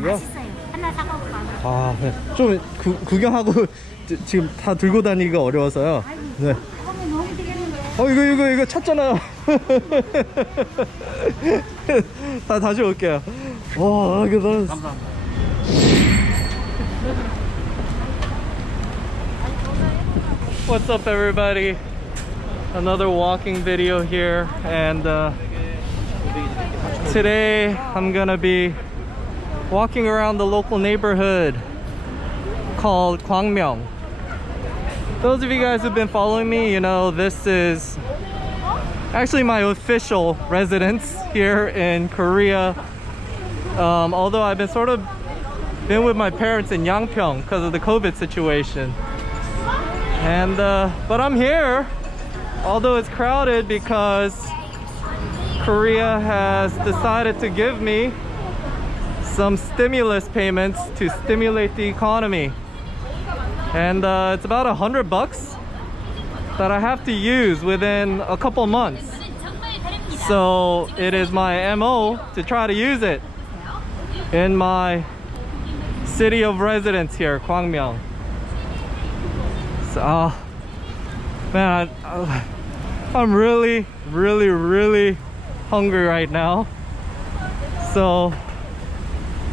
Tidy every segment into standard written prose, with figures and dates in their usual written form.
맛있어요. 하나 사갈까? 아, 네. 좀 구경하고 지금 다 들고 다니기가 어려워서요. 네. 너무 되겠는데. 이거 찾잖아요. 다시 올게요. 와, 이거 너무. 감사합니다. What's up, everybody? Another walking video here, and today I'm gonna be walking around the local neighborhood called Gwangmyeong. Those of you guys who've been following me, you know this is actually my official residence here in Korea. Although I've been with my parents in Yangpyeong because of the COVID situation. And but I'm here, although it's crowded, because Korea has decided to give me some stimulus payments to stimulate the economy. And it's about $100 that I have to use within a couple months. So it is my MO to try to use it in my city of residence here, Gwangmyeong. So, man, I'm really hungry right now. So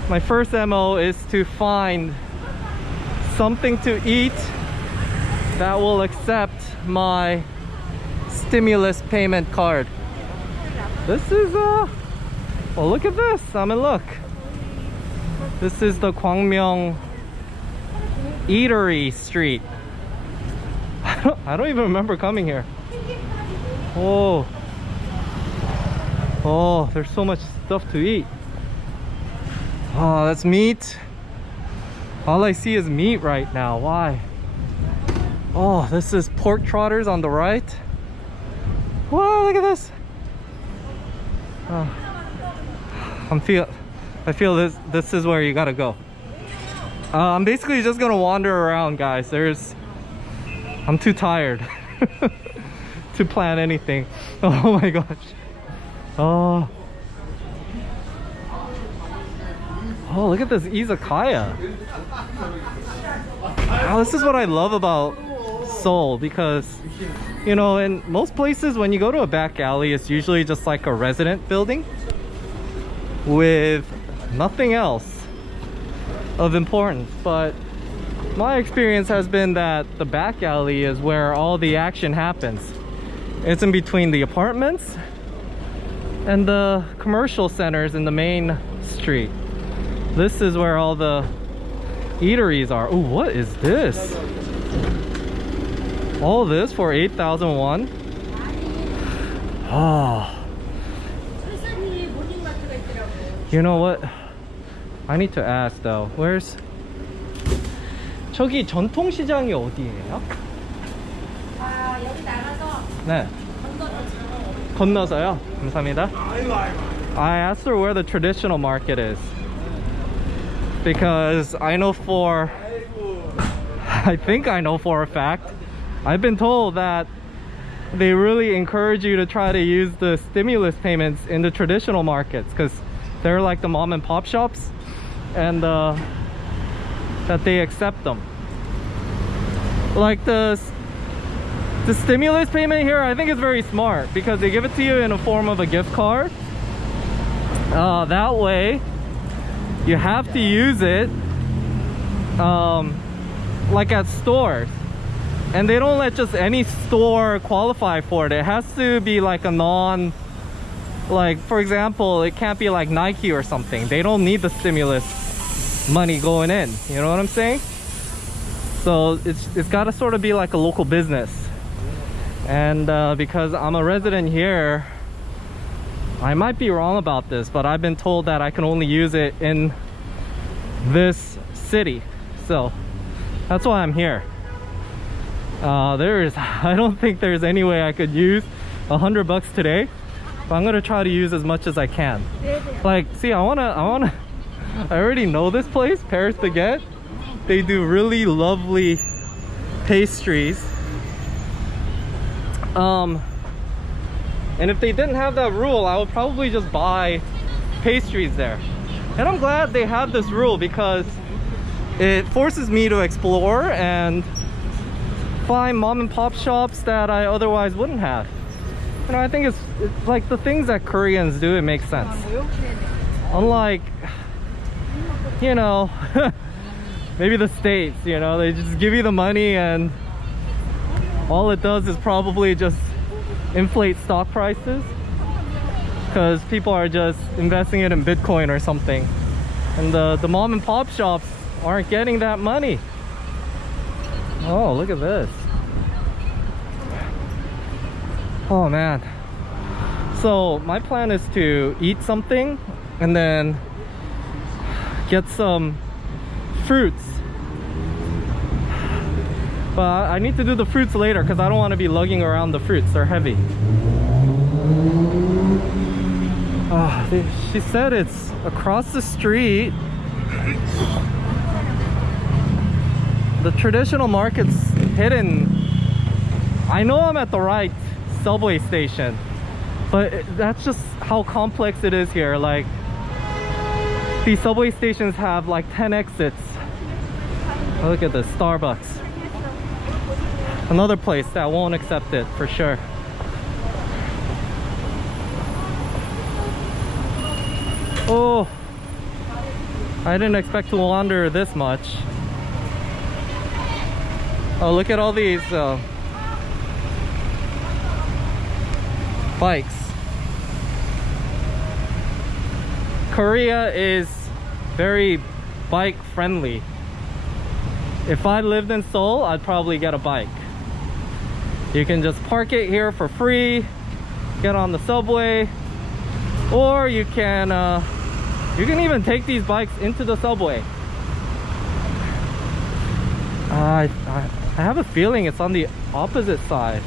my first MO is to find something to eat that will accept my stimulus payment card. This is well, look at this. I mean, look, this is the Gwangmyeong Eatery street. I don't even remember coming here. Oh, there's so much stuff to eat. Oh, that's meat. All I see is meat right now. Why? Oh, this is pork trotters on the right. Whoa, look at this. Oh. I feel this is where you gotta go. I'm basically just gonna wander around, guys. I'm too tired to plan anything. Oh my gosh. Oh, look at this izakaya. Oh, this is what I love about Seoul, because you know, in most places when you go to a back alley, it's usually just like a resident building with nothing else of importance. But my experience has been that the back alley is where all the action happens. It's in between the apartments and the commercial centers in the main street. This is where all the eateries are. Ooh, what is this? All this for 8,000 won? Oh. You know what? I need to ask though. Where's... 저기 전통시장이 어디예요? 여기 나가서 네. 건너서요? 감사합니다. I asked her where the traditional market is, because I think I know for a fact, I've been told that they really encourage you to try to use the stimulus payments in the traditional markets, because they're like the mom and pop shops, and that they accept them. Like the stimulus payment here, I think is very smart, because they give it to you in a form of a gift card. That way you have to use it like at stores, and they don't let just any store qualify for it. It has to be like a like, for example, it can't be like Nike or something. They don't need the stimulus money going in, you know what I'm saying? So it's got to sort of be like a local business. And because I'm a resident here, I might be wrong about this, but I've been told that I can only use it in this city. So that's why I'm here. I don't think there's any way I could use $100 today, but I'm gonna try to use as much as I can. Like, see, I already know this place, Paris Baguette. They do really lovely pastries. And if they didn't have that rule, I would probably just buy pastries there. And I'm glad they have this rule because it forces me to explore and find mom and pop shops that I otherwise wouldn't have. You know, I think it's like the things that Koreans do, it makes sense. Unlike, you know, maybe the States, you know, they just give you the money and all it does is probably just inflate stock prices because people are just investing it in Bitcoin or something. And the mom and pop shops aren't getting that money. Oh, look at this. Oh man. So my plan is to eat something and then get some fruits. But I need to do the fruits later because I don't want to be lugging around the fruits. They're heavy. She said it's across the street. The traditional market's hidden. I know I'm at the right subway station, but that's just how complex it is here. Like, these subway stations have like 10 exits. Oh, look at this, Starbucks. Another place that won't accept it for sure. Oh, I didn't expect to wander this much. Oh, look at all these bikes. Korea is very bike friendly. If I lived in Seoul, I'd probably get a bike. You can just park it here for free, get on the subway, or you can even take these bikes into the subway. I have a feeling it's on the opposite side.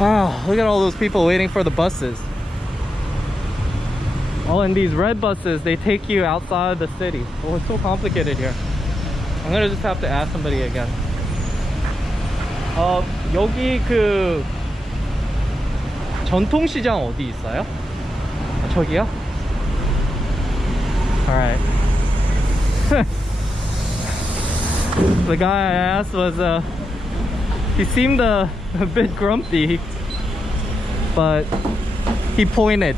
Wow, look at all those people waiting for the buses. Oh, and these red buses, they take you outside the city. Oh, it's so complicated here. I'm gonna just have to ask somebody again. 여기 그 전통시장 어디 있어요? 저기요? Alright. The guy I asked was, he seemed a bit grumpy, but he pointed.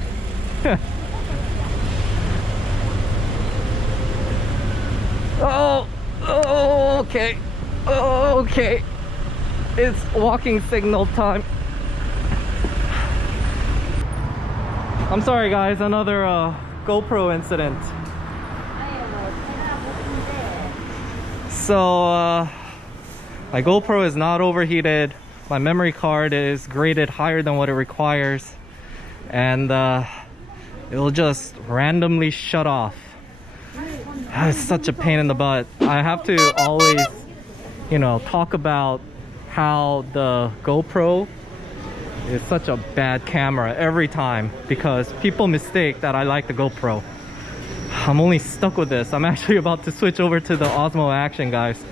Oh, okay. Oh, okay. It's walking signal time. I'm sorry guys, another GoPro incident. So my GoPro is not overheated. My memory card is graded higher than what it requires, and it will just randomly shut off. It's such a pain in the butt. I have to always, you know, talk about how the GoPro is such a bad camera every time because people mistake that I like the GoPro. I'm only stuck with this. I'm actually about to switch over to the Osmo Action, guys.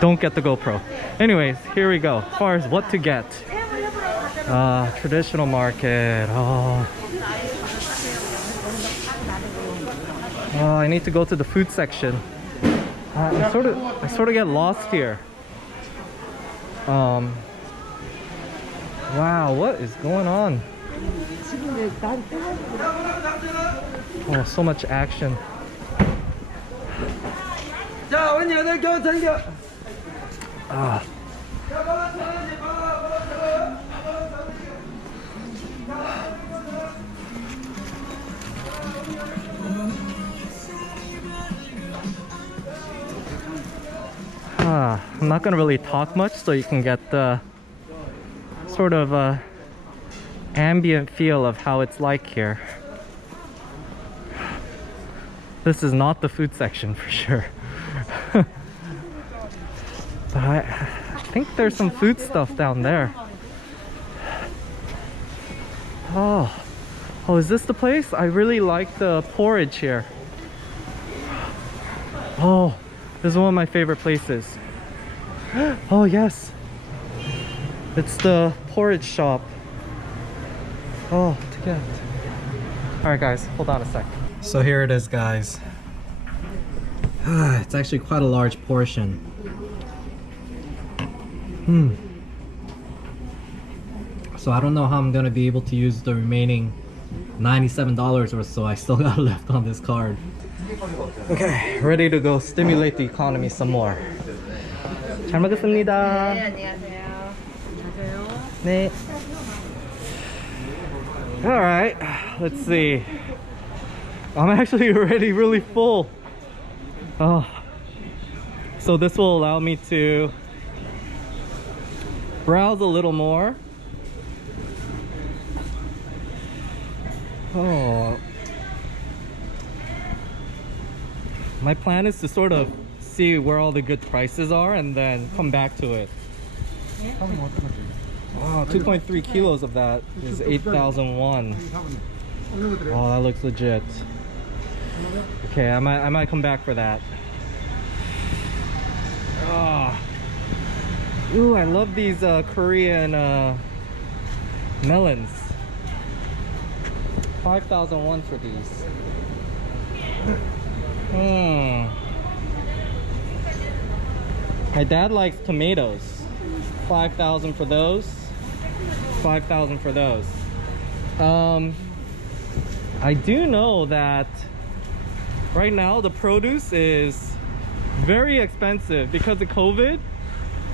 Don't get the GoPro. Anyways, here we go. As far as what to get. Traditional market. Oh, I need to go to the food section. I sort of get lost here. Wow, what is going on? Oh, so much action. I'm not gonna really talk much so you can get the sort of ambient feel of how it's like here. This is not the food section for sure. But I think there's some food stuff down there. Oh, is this the place? I really like the porridge here. Oh, this is one of my favorite places. Oh yes, it's the porridge shop. Oh, to get. Alright guys, hold on a sec. So here it is guys. It's actually quite a large portion. So I don't know how I'm gonna be able to use the remaining $97 or so I still got left on this card. Okay, ready to go stimulate the economy some more. 잘 먹겠습니다. 네, 안녕하세요. 네. Alright, let's see. I'm actually already really full. So this will allow me to browse a little more. My plan is to sort of see where all the good prices are and then come back to it. Wow, 2.3 kilos of that is 8,001. Oh, that looks legit. Okay, I might come back for that. Ooh, I love these Korean melons. 5,001 for these. My dad likes tomatoes. 5,000 for those. 5,000 for those. I do know that right now the produce is very expensive because of COVID.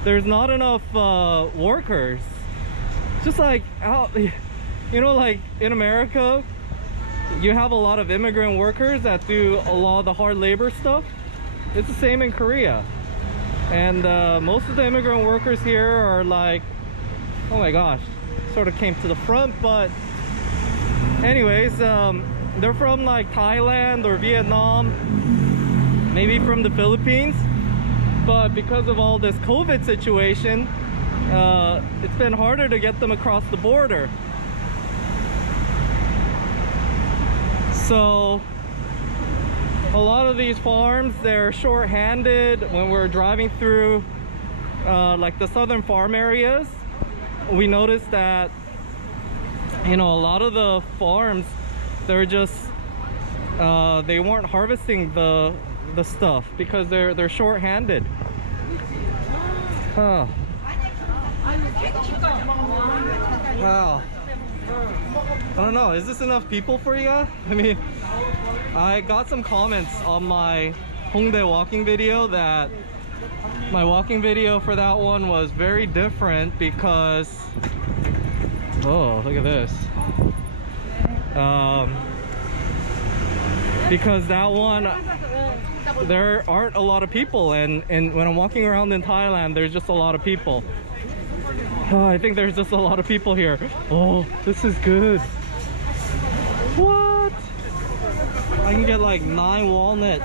There's not enough workers. Just like out, you know, like in America, you have a lot of immigrant workers that do a lot of the hard labor stuff. It's the same in Korea. And most of the immigrant workers here are like, oh my gosh, sort of came to the front, but anyways, they're from like Thailand or Vietnam, maybe from the Philippines, but because of all this COVID situation, it's been harder to get them across the border. So a lot of these farms, they're short-handed. When we're driving through like the southern farm areas, we noticed that, you know, a lot of the farms, they're just they weren't harvesting the stuff because they're short-handed. Wow. I don't know, is this enough people for you? I mean, I got some comments on my Hongdae walking video that my walking video for that one was very different because, oh, look at this. Because that one, there aren't a lot of people, and when I'm walking around in Thailand, there's just a lot of people. I think there's just a lot of people here. Oh, this is good. What? I can get like 9 walnut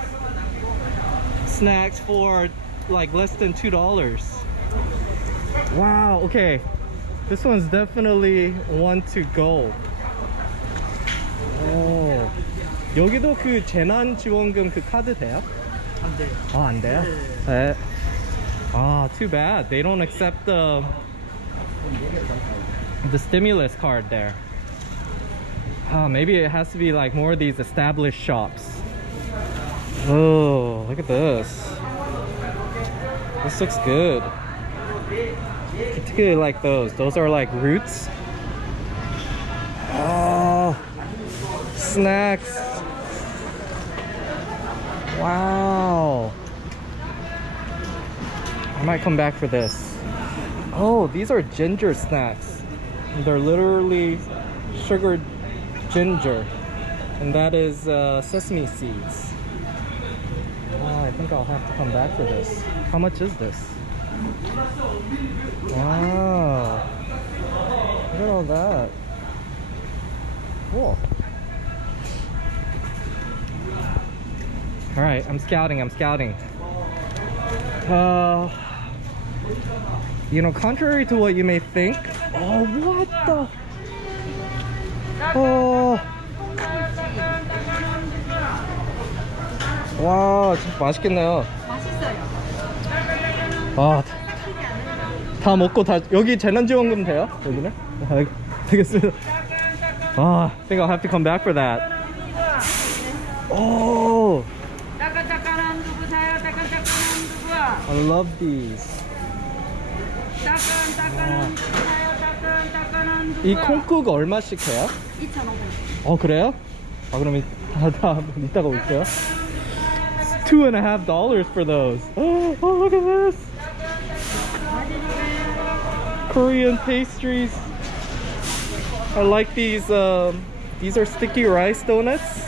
snacks for like less than $2. Wow, okay. This one's definitely one to go. 오, 여기도 그 재난지원금 그 카드 돼요? 안 돼요. 아, 안 돼요? 네. Ah, too bad. They don't accept the stimulus card there. Maybe it has to be like more of these established shops. Oh, look at this. This looks good. Particularly like those. Those are like roots. Oh, snacks. Wow. I might come back for this. Oh, these are ginger snacks. They're literally sugared ginger, and that is sesame seeds. Wow, I think I'll have to come back for this. How much is this? Wow, look at all that. Cool. All right, I'm scouting. You know, contrary to what you may think. Oh, what the? Oh. 와, 진짜 맛있겠네요. 맛있어요. 아, 다 먹고 다 여기 재난지원금 돼요? 여기는? 아, 되겠어요. I think I'll have to come back for that. Oh, 따끈따끈한 두부 사요. 따끈따끈한 두부. I love these. 따끈따끈한 두부 사요. 따끈따끈한 두부. 이 콩국 얼마씩 해요? 2,500원. 그래요? 그러면 다 이따가 올게요. $2.50 for those. Oh, look at this. Korean pastries. I like these. These are sticky rice donuts.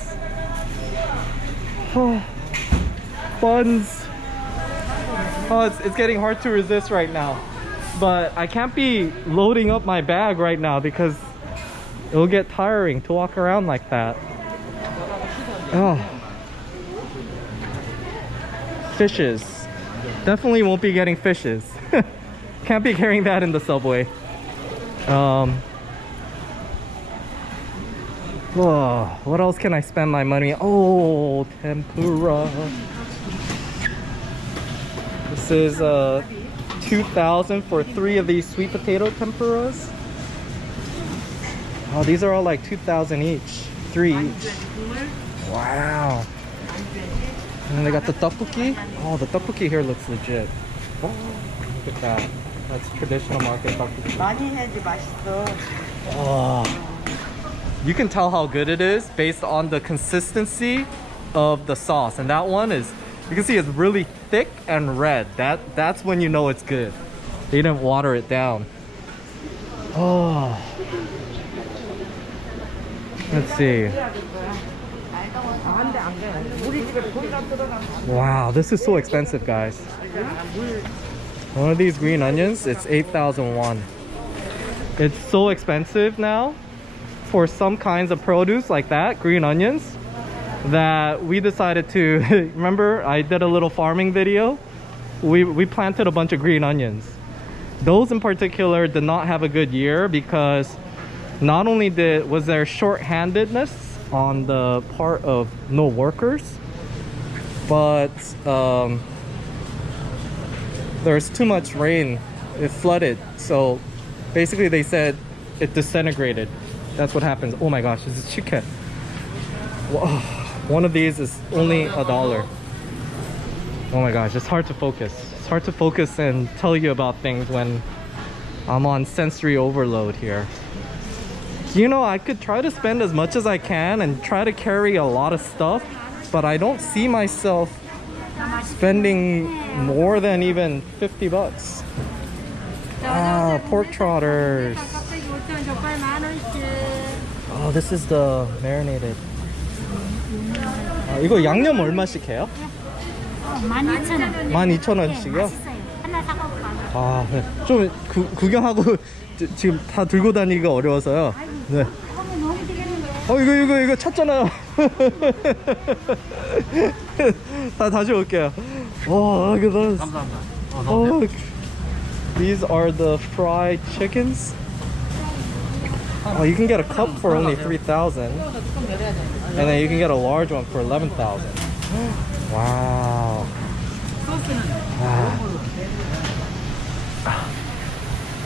Buns. It's getting hard to resist right now. But I can't be loading up my bag right now because it'll get tiring to walk around like that. Oh. Fishes. Definitely won't be getting fishes. Can't be carrying that in the subway. What else can I spend my money on? Oh, tempura. This is 2,000 for 3 of these sweet potato tempuras. Oh, these are all like 2,000 each. 3 each. Wow. And then they got the tteokbokki. Oh, the tteokbokki here looks legit. Oh, look at that. That's traditional market tteokbokki. 많이 해야지 맛있어. Oh. You can tell how good it is based on the consistency of the sauce. And that one is, you can see it's really thick and red. That's when you know it's good. They didn't water it down. Oh. Let's see. Wow, this is so expensive, guys. One of these green onions, it's 8,000 won. It's so expensive now for some kinds of produce like that, green onions, that we decided to remember I did a little farming video. We planted a bunch of green onions. Those in particular did not have a good year because not only was there short-handedness on the part of no workers, but there's too much rain. It flooded, so basically they said it disintegrated. That's what happens. Oh my gosh, this is chicken. Whoa. One of these is only $1. Oh my gosh, it's hard to focus. It's hard to focus and tell you about things when I'm on sensory overload here. You know, I could try to spend as much as I can and try to carry a lot of stuff, but I don't see myself spending more than even 50 bucks. Ah, pork trotters. Oh, this is the marinated. 이거 양념 얼마씩 해요? 12,000원. 12,000원씩이요? 하나 사고 가. 네. 좀 구경하고 지금 다 들고 다니기가 어려워서요. 네. 너무 되겠는데. 이거 찾잖아요. 다시 올게요. 와, 이거 감사합니다. These are the fried chickens. Oh, you can get a cup for only 3,000, and then you can get a large one for 11,000. Wow.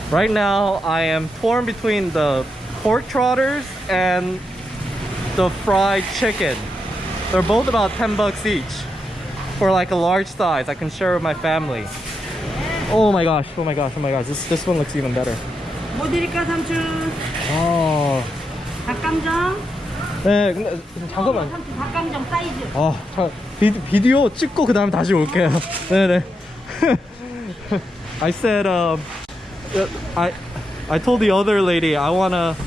Right now, I am torn between the pork trotters and the fried chicken. They're both about 10 bucks each for like a large size. I can share with my family. Oh my gosh, this one looks even better. 뭐 드릴까 삼촌? 닭강정? 네, 근데 잠깐만. 삼촌 닭강정 사이즈. 비디오 찍고 그 다음에 다시 올게요. 네네. I said, I told the other lady I wanna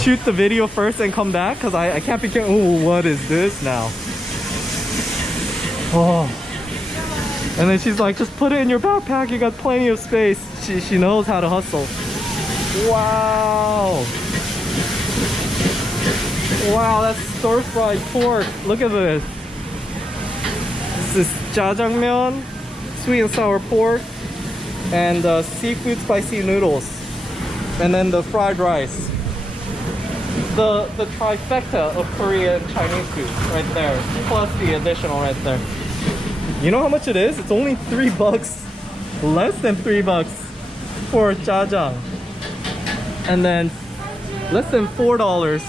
shoot the video first and come back because I can't be careful. Oh, what is this now? Oh. And then she's like, just put it in your backpack, you got plenty of space. She knows how to hustle. Wow. Wow, that's stir-fried pork. Look at this. This is jjajangmyeon, sweet and sour pork, and seafood spicy noodles. And then the fried rice. The trifecta of Korean Chinese food right there. Plus the additional right there. You know how much it is? It's only 3 bucks. Less than 3 bucks for jjajang. And then less than $4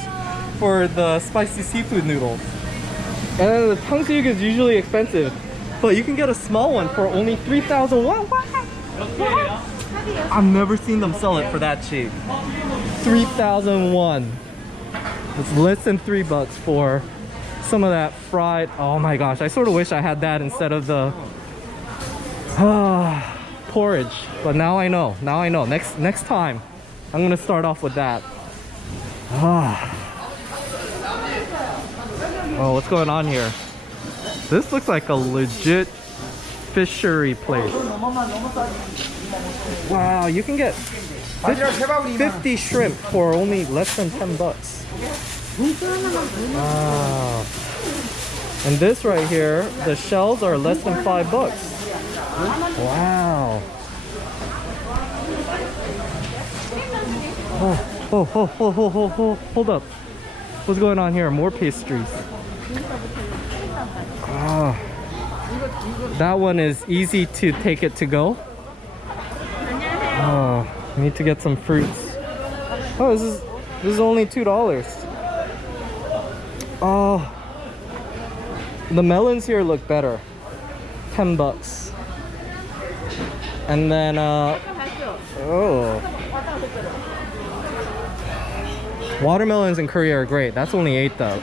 for the spicy seafood noodles. And the 탕수육 is usually expensive, but you can get a small one for only 3,000 won. What? I've never seen them sell it for that cheap. 3,000 won. It's less than $3 for some of that fried. Oh my gosh, I sort of wish I had that instead of the porridge. But now I know. Now I know. Next time, I'm gonna start off with that. Oh, what's going on here? This looks like a legit fishery place. Wow, you can get 50 shrimp for only less than $10. Wow. And this right here, the shells are less than $5. Wow. Hold up. What's going on here? More pastries. Ah. That one is easy to take it to go. Oh, I need to get some fruits. Oh, this is only $2. Oh, the melons here look better. $10. And then oh, watermelons in Korea are great. That's only $8.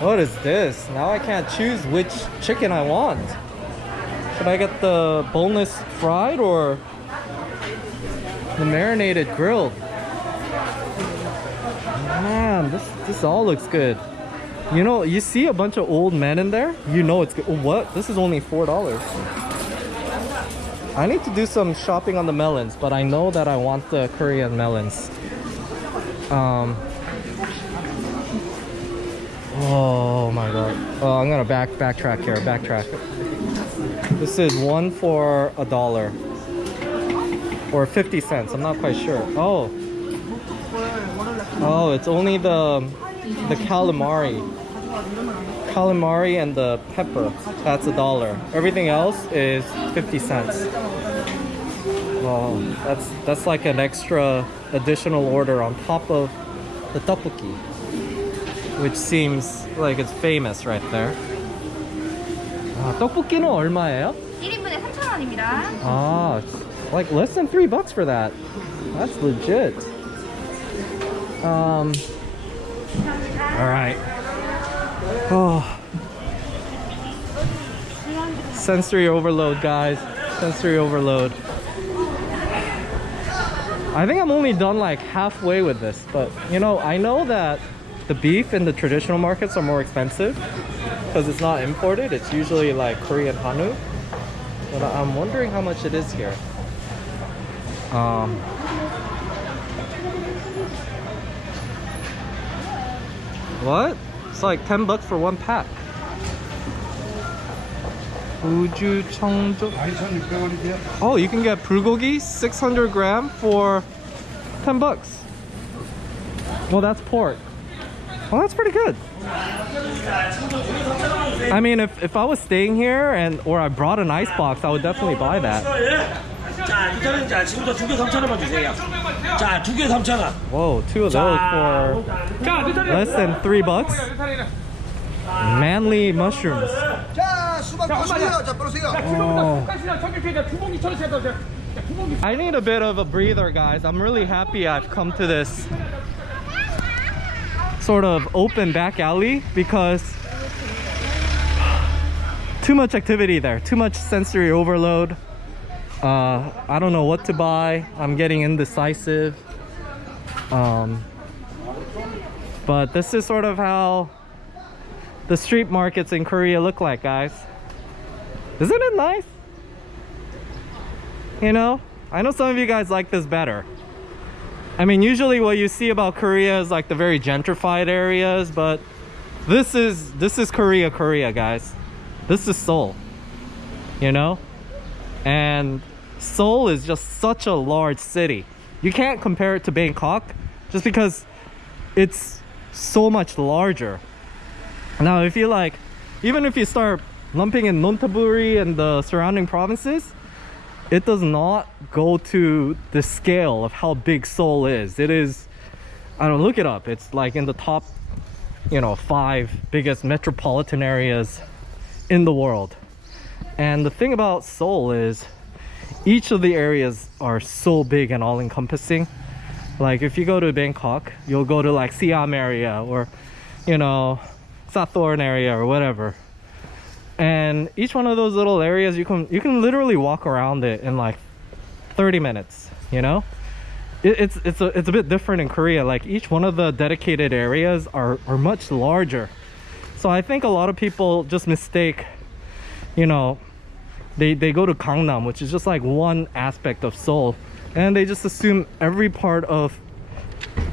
What is this? Now I can't choose which chicken I want. Should I get the boneless fried or the marinated grilled? Man, this all looks good. You know, you see a bunch of old men in there, you know it's good. Oh, what? This is only $4. I need to do some shopping on the melons, but I know that I want the Korean melons. Oh my god. Oh, I'm gonna backtrack here. This is one for $1 or 50 cents. I'm not quite sure. Oh, it's only the calamari and the pepper. That's $1. Everything else is 50 cents. Wow, that's like an extra additional order on top of the tteokbokki, which seems like it's famous right there. 떡볶이는 얼마예요? 1인분에 3,000원입니다. Ah, it's like less than $3 for that. That's legit. All right. Oh, sensory overload, guys. Sensory overload. I think I'm only done like halfway with this, but you know, I know that the beef in the traditional markets are more expensive because it's not imported. It's usually like Korean Hanu, but I'm wondering how much it is here. What? It's like $10 for one pack. 우주 청조. Oh, you can get bulgogi 600 gram for $10. Well, that's pork. Well, that's pretty good. I mean, if I was staying here or I brought an ice box, I would definitely buy that. Whoa, 2 of those for less than $3. Manly mushrooms. Oh. I need a bit of a breather, guys. I'm really happy I've come to this sort of open back alley because too much activity there, too much sensory overload. I don't know what to buy. I'm getting indecisive. But this is sort of how the street markets in Korea look like, guys. Isn't it nice? You know, I know some of you guys like this better. I mean, usually what you see about Korea is like the very gentrified areas, but this is Korea, guys. This is Seoul, you know? And Seoul is just such a large city. You can't compare it to Bangkok just because it's so much larger. Now, if you like, even if you start lumping in Nonthaburi and the surrounding provinces, it does not go to the scale of how big Seoul is. It is I don't, look it up. It's like in the top, you know, 5 biggest metropolitan areas in the world. And the thing about Seoul is each of the areas are so big and all encompassing. Like if you go to Bangkok, you'll go to like Siam area or, you know, Sathorn area or whatever. And each one of those little areas, you can literally walk around it in like 30 minutes, you know? It's a bit different in Korea. Like each one of the dedicated areas are much larger. So I think a lot of people just mistake, you know, they go to Gangnam, which is just like one aspect of Seoul, and they just assume every part of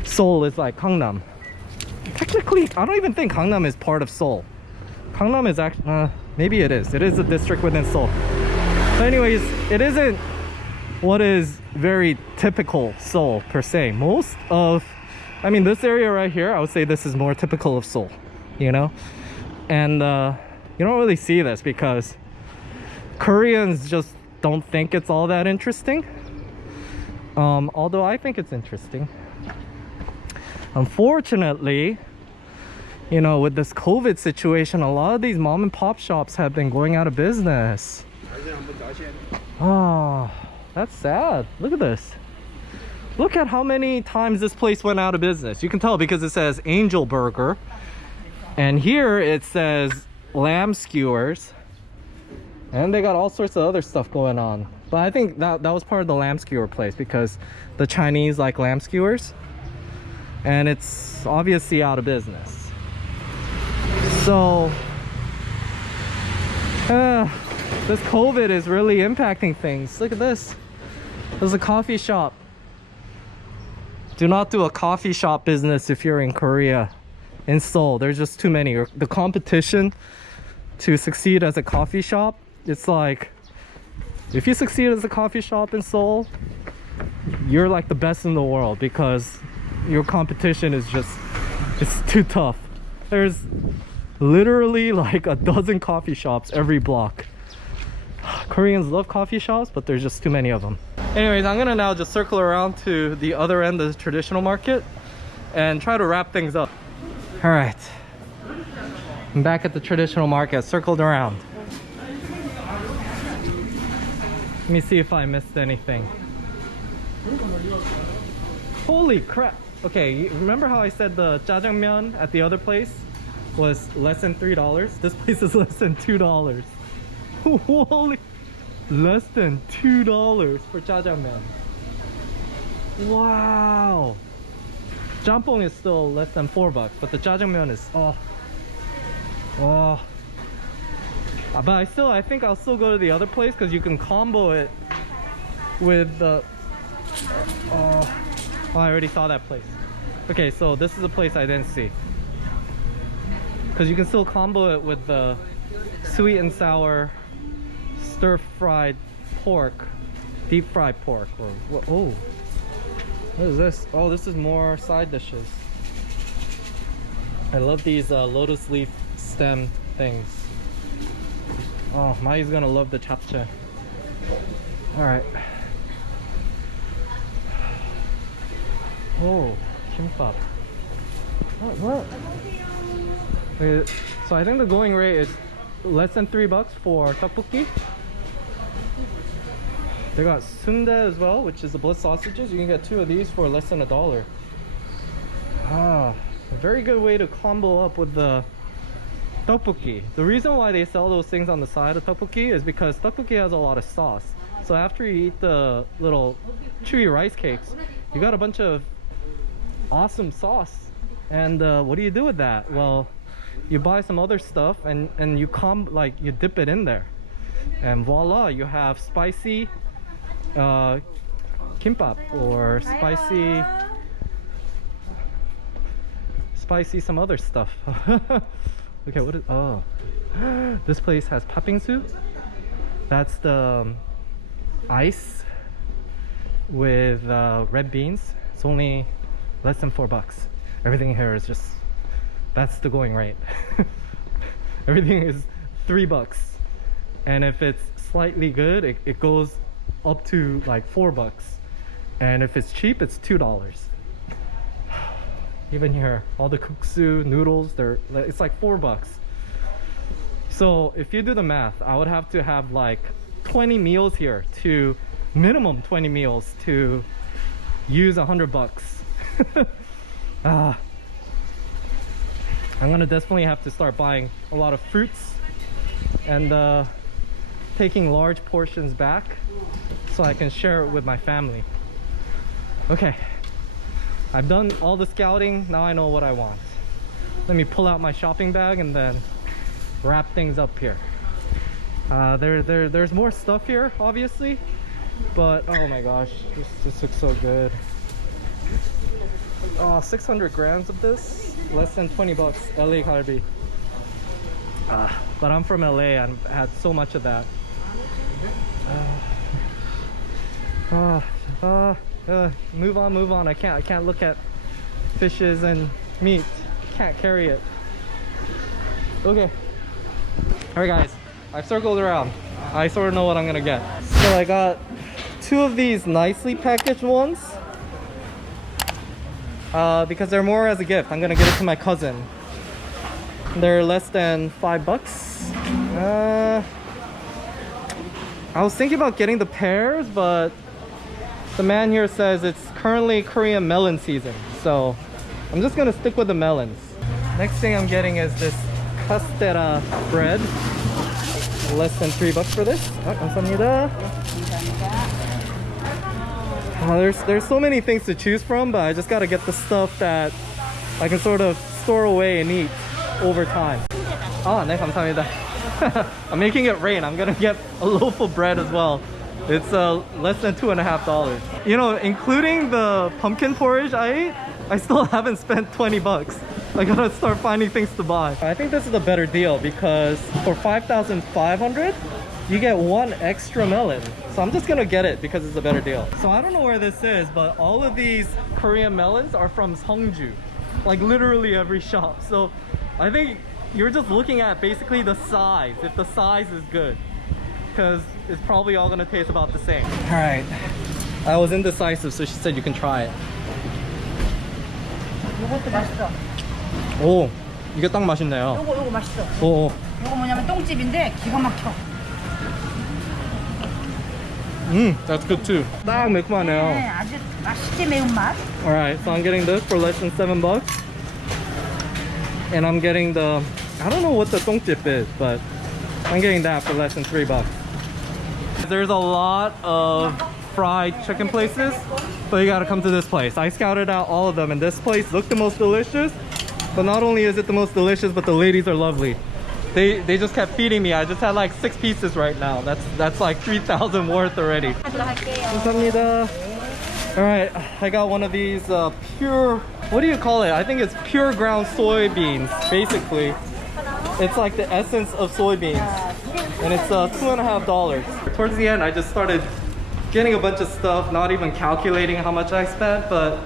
Seoul is like Gangnam. Technically, I don't even think Gangnam is part of Seoul. Gangnam is actually, maybe it is. It is a district within Seoul. But anyways, it isn't what is very typical Seoul per se. Most of, I mean, this area right here, I would say this is more typical of Seoul, you know? And you don't really see this because Koreans just don't think it's all that interesting. Although I think it's interesting. Unfortunately, you know, with this COVID situation, a lot of these mom and pop shops have been going out of business. Oh, that's sad. Look at this. Look at how many times this place went out of business. You can tell because it says Angel Burger. And here it says lamb skewers. And they got all sorts of other stuff going on. But I think that was part of the lamb skewer place because the Chinese like lamb skewers. And it's obviously out of business. So this COVID is really impacting things. Look at this. There's a coffee shop. Do not do a coffee shop business if you're in Korea. In Seoul, there's just too many. The competition to succeed as a coffee shop, it's like if you succeed as a coffee shop in Seoul, you're like the best in the world because your competition is just, it's too tough. There's literally like a dozen coffee shops every block. Koreans love coffee shops, but there's just too many of them. Anyways, I'm gonna now just circle around to the other end of the traditional market and try to wrap things up. All right, I'm back at the traditional market, circled around. Let me see if I missed anything. Holy crap. Okay, remember how I said the jjajangmyeon at the other place was less than $3? This place is less than $2. Holy, less than $2 for jjajangmyeon. Wow. Jampong is still less than $4, but the jjajangmyeon is but I think I'll still go to the other place because you can combo it with the oh, I already saw that place. Okay, so this is a place I didn't see because you can still combo it with the sweet and sour stir-fried pork, deep-fried pork, or oh, what is this? Oh, this is more side dishes. I love these lotus leaf stem things. Oh, Mai's gonna love the japchae. All right. Oh, kimbap. What? Okay, so I think the going rate is less than $3 for tteokbokki. They got sundae as well, which is the blood sausages. You can get 2 of these for less than $1. Ah, a very good way to combo up with the tteokbokki. The reason why they sell those things on the side of tteokbokki is because tteokbokki has a lot of sauce. So after you eat the little chewy rice cakes, you got a bunch of awesome sauce. And what do you do with that? Well, you buy some other stuff and you you dip it in there. And voila, you have spicy kimbap or spicy some other stuff. Okay, what is, oh, this place has papingsu. That's the ice with red beans. It's only less than $4. Everything here is just, that's the going rate. Everything is $3. And if it's slightly good, it goes up to like $4. And if it's cheap, it's $2. even here, all the kuksu noodles, it's like $4. So if you do the math, I would have to have like 20 meals here, to minimum 20 meals to use $100. I'm gonna definitely have to start buying a lot of fruits and taking large portions back so I can share it with my family. Okay, I've done all the scouting. Now I know what I want. Let me pull out my shopping bag and then wrap things up here. There's more stuff here, obviously, but oh my gosh, this looks so good. 600 grams of this, less than $20. LA Kalbi. But I'm from LA and had so much of that. Move on. I can't look at fishes and meat. Can't carry it. Okay. Alright guys, I've circled around. I sort of know what I'm gonna get. So I got 2 of these nicely packaged ones. Because they're more as a gift. I'm gonna give it to my cousin. They're less than $5. I was thinking about getting the pears, but the man here says it's currently Korean melon season, so I'm just gonna stick with the melons. Next thing I'm getting is this castera bread. Less than $3 for this. 감사합니다. There's so many things to choose from, but I just gotta get the stuff that I can sort of store away and eat over time. 네, 감사합니다. I'm making it rain. I'm gonna get a loaf of bread as well. It's less than $2.50. You know, including the pumpkin porridge I ate, I still haven't spent $20. I gotta start finding things to buy. I think this is a better deal because for 5,500, you get 1 extra melon. So I'm just gonna get it because it's a better deal. So I don't know where this is, but all of these Korean melons are from Seongju. Like literally every shop. So I think you're just looking at basically the size, if the size is good. Because it's probably all gonna taste about the same. Alright. I was indecisive, so she said you can try it. 이것도 맛있어. 오, 이게 딱 맛있네요. 요거 맛있어. 오. 요거 뭐냐면 똥집인데 기가 막혀. That's good too. 딱 매콤하네요. 네, 아주 맛있게 매운맛. Alright, so I'm getting this for less than $7. And I'm getting the, I don't know what the 똥집 is, but I'm getting that for less than $3. There's a lot of fried chicken places, but you gotta come to this place. I scouted out all of them and this place looked the most delicious. But not only is it the most delicious, but the ladies are lovely. They just kept feeding me. I just had like 6 pieces right now. That's like 3,000 worth already. 감사합니다. Alright, I got one of these pure, what do you call it? I think it's pure ground soybeans, basically. It's like the essence of soybeans. And it's $2.50. Towards the end, I just started getting a bunch of stuff, not even calculating how much I spent, but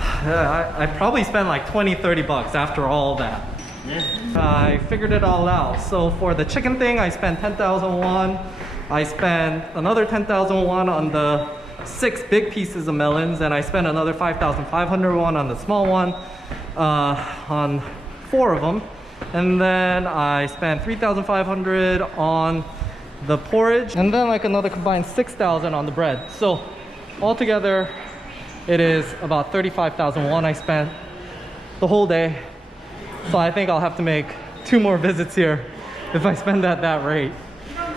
I probably spent like $20-30 after all that. I figured it all out. So for the chicken thing, I spent 10,000 won. I spent another 10,000 won on the 6 big pieces of melons, and I spent another 5,500 won on the small one, on 4 of them. And then I spent 3,500 on the porridge, and then like another combined 6,000 on the bread. So altogether, it is about 35,000 won I spent the whole day. So I think I'll have to make 2 more visits here if I spend at that rate.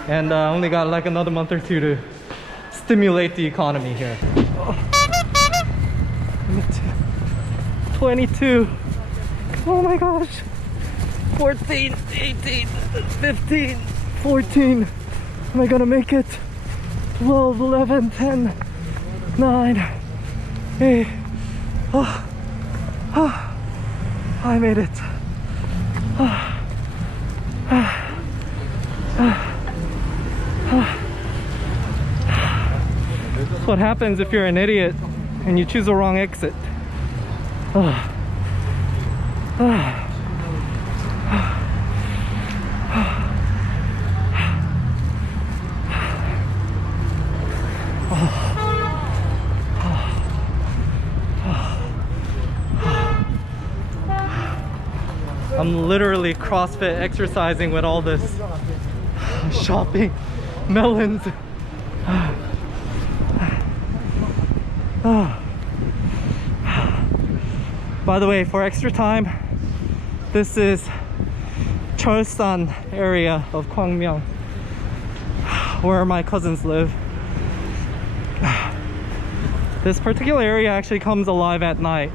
And only got like another month or 2 to stimulate the economy here. 22. Oh my gosh. 14, 18, 15, 14. Am I gonna make it? 12, 11, 10, 9, 8. I made it. That's what happens if you're an idiot and you choose the wrong exit. I'm literally CrossFit exercising with all this shopping, melons. By the way, for extra time, this is Cheolsan area of Gwangmyeong, where my cousins live. This particular area actually comes alive at night.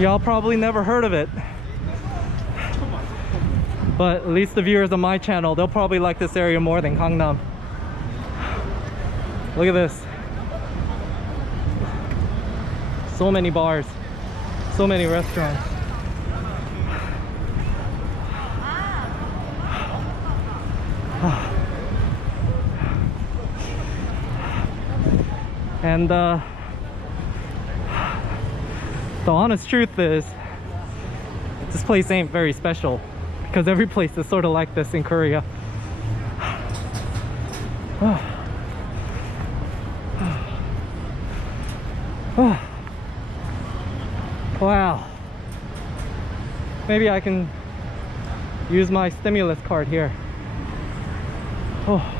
Y'all probably never heard of it, but at least the viewers on my channel, they'll probably like this area more than Gangnam. Look at this. So many bars, so many restaurants. And the honest truth is, this place ain't very special, because every place is sort of like this in Korea. Wow. Maybe I can use my stimulus card here. Oh.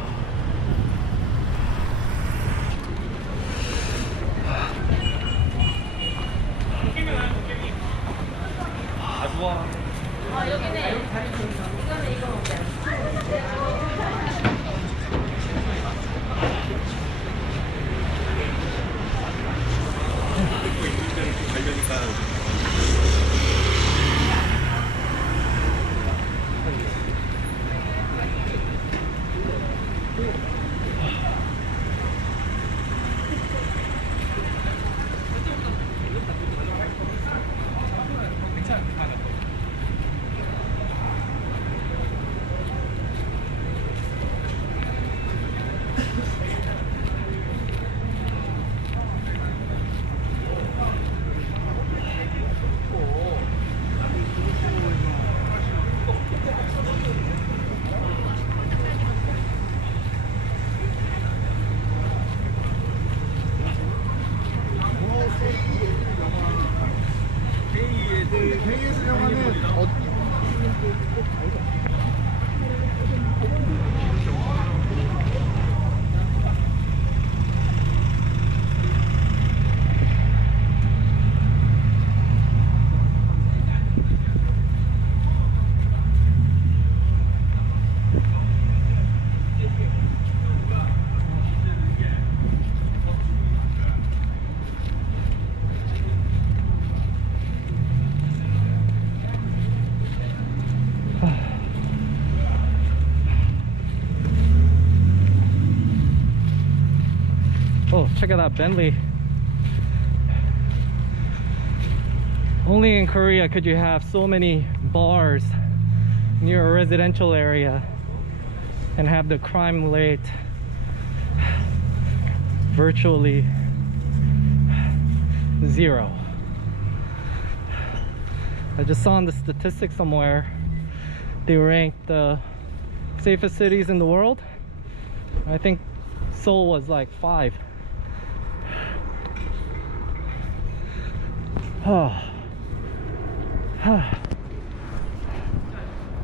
Oh, check out that Bentley. Only in Korea could you have so many bars near a residential area and have the crime rate virtually zero. I just saw in the statistics somewhere they ranked the safest cities in the world. I think Seoul was like 5.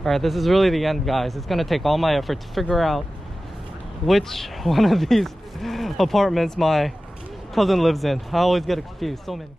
Alright, this is really the end, guys. It's gonna take all my effort to figure out which one of these apartments my cousin lives in. I always get confused, so many.